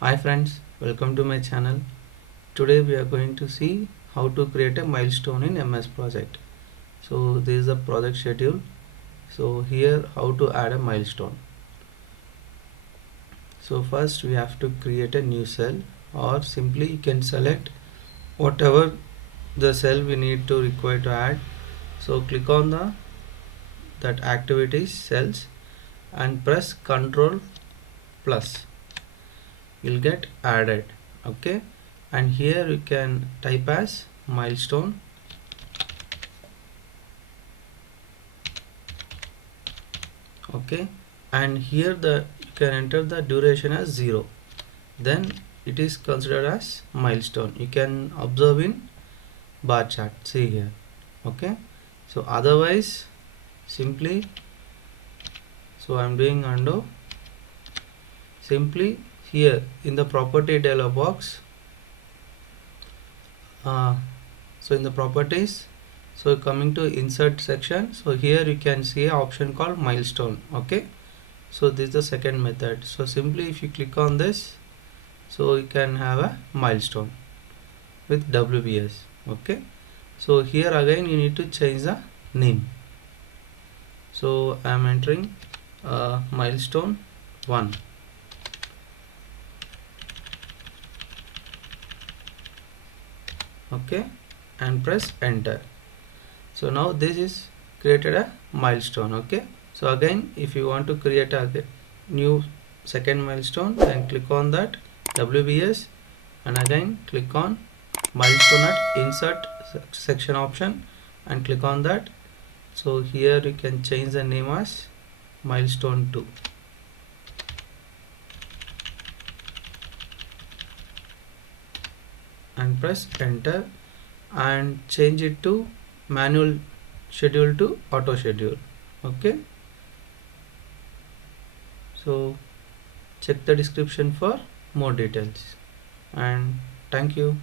Hi friends, welcome to my channel. Today we are going to see how to create a milestone in MS project. So this is a project schedule. So here how to add a milestone. So first we have to create a new cell, or simply you can select whatever the cell we need to require to add. So click on the that activities cells and press Ctrl plus. You'll get added. Okay, and here you can type as milestone. Okay, and here you can enter the duration as 0, then it is considered as milestone. You can observe in bar chart, see here. Okay, so otherwise simply, so I'm doing undo. Simply here in the property dialog box, so in the properties, so coming to insert section, so here you can see an option called milestone. Okay, so this is the second method. So simply if you click on this, so you can have a milestone with WBS. Okay, so here again you need to change the name. So I am entering milestone 1. Okay, and press enter. So now this is created a milestone. Okay, so again if you want to create a new second milestone, then click on that WBS and again click on milestone at insert section option and click on that. So here you can change the name as milestone 2 and press enter and change it to manual schedule to auto schedule. Okay, so check the description for more details, and thank you.